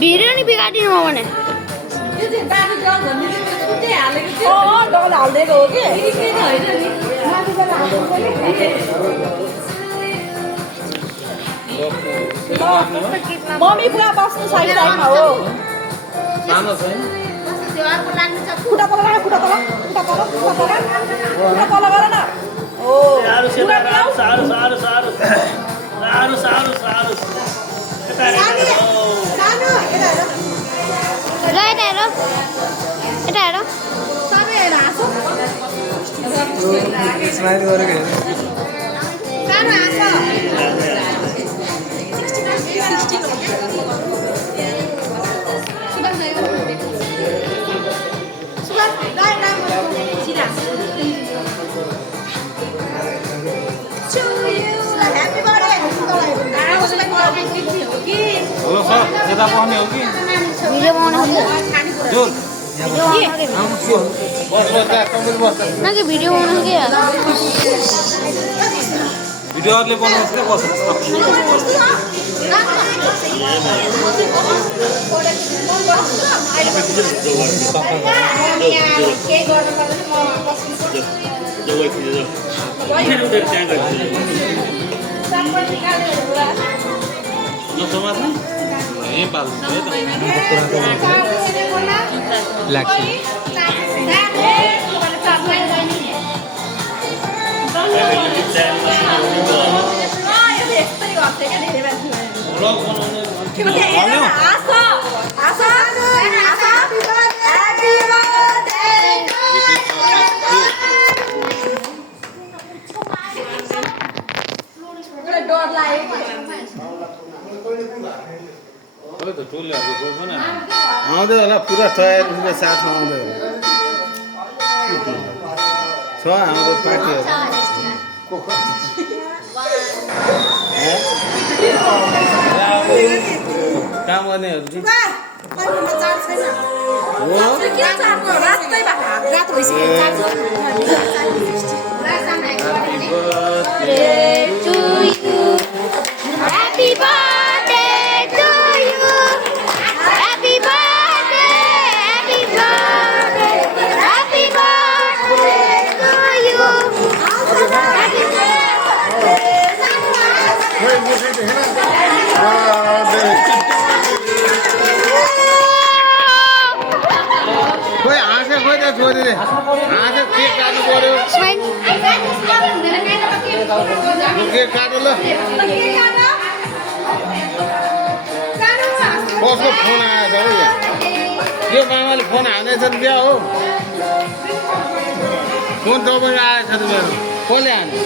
बिरयानी बिगाडिनु हो भने डबल हालिदिएको हो कि मम्मी पुरा बस्नु सही टाइममा हो खुट्टा तल गर खुट्टा तल खुट्टा तल खुट्टा तल गर न हो स्माइल गरेको हेलो सर यता पाउने हो कि भिडियो बनाउनु कि भिडियो बनाउनु कि भिडियोहरूले बनाउँछ क्या बस्छ आउँदै होला पुरा तयारीको साथमा आउँदै होला छ हाम्रो पार्टीहरू काम गर्नेहरू केक काट्नु पर्यो केक काट्नु ल कसको फोन आएछ हौ यो मामाले फोन हानेछ नि क्या हो फोन तपाईँको आएछ नि मेरो कसले हाने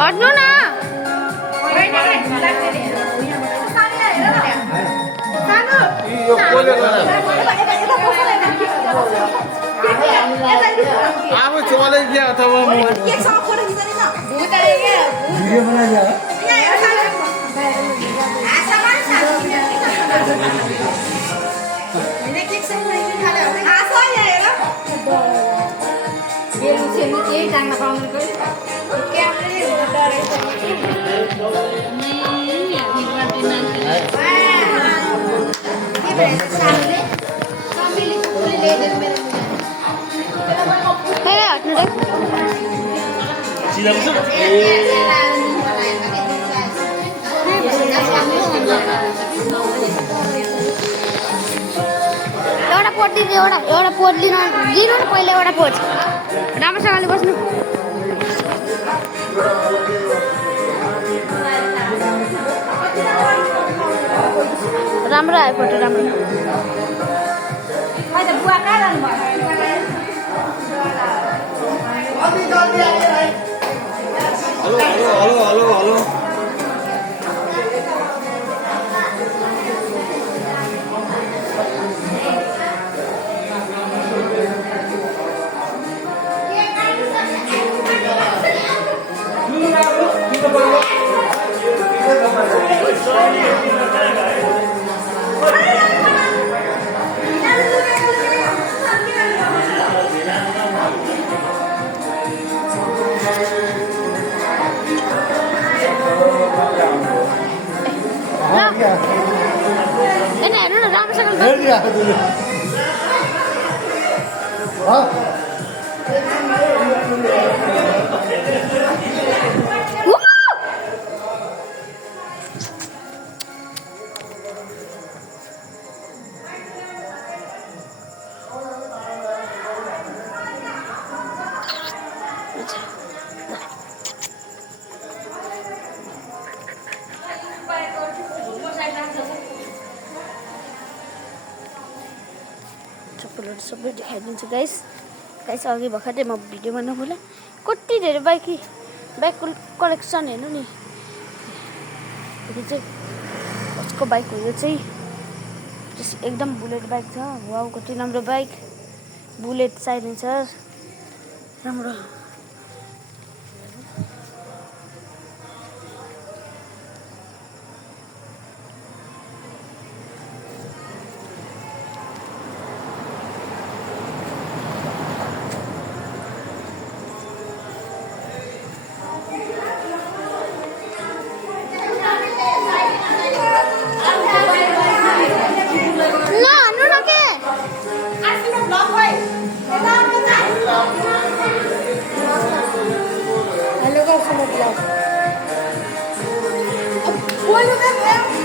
हट्नु न अब चले गया अथवा वीडियो बनाया एउटा पोट दिनु एउटा पोट दिनु न पहिला एउटा पोट राम्रोसँगले बस्नु राम्रो आयो फोटो राम्रो हेलो होइन हेर्नु न राम्रोसँग चप्पलहरू सबै देखाइदिन्छु गाइस अघि भर्खरै म भिडियो बनाउनु बोला कति धेरै बाइकको कलेक्सन हेर्नु नि यो चाहिँ कसको बाइक हो यो चाहिँ एकदम बुलेट बाइक छ वाउ कति राम्रो बाइक बुलेट साइलेन्सर राम्रो Hello guys, I'm vlog. Boy, look at them.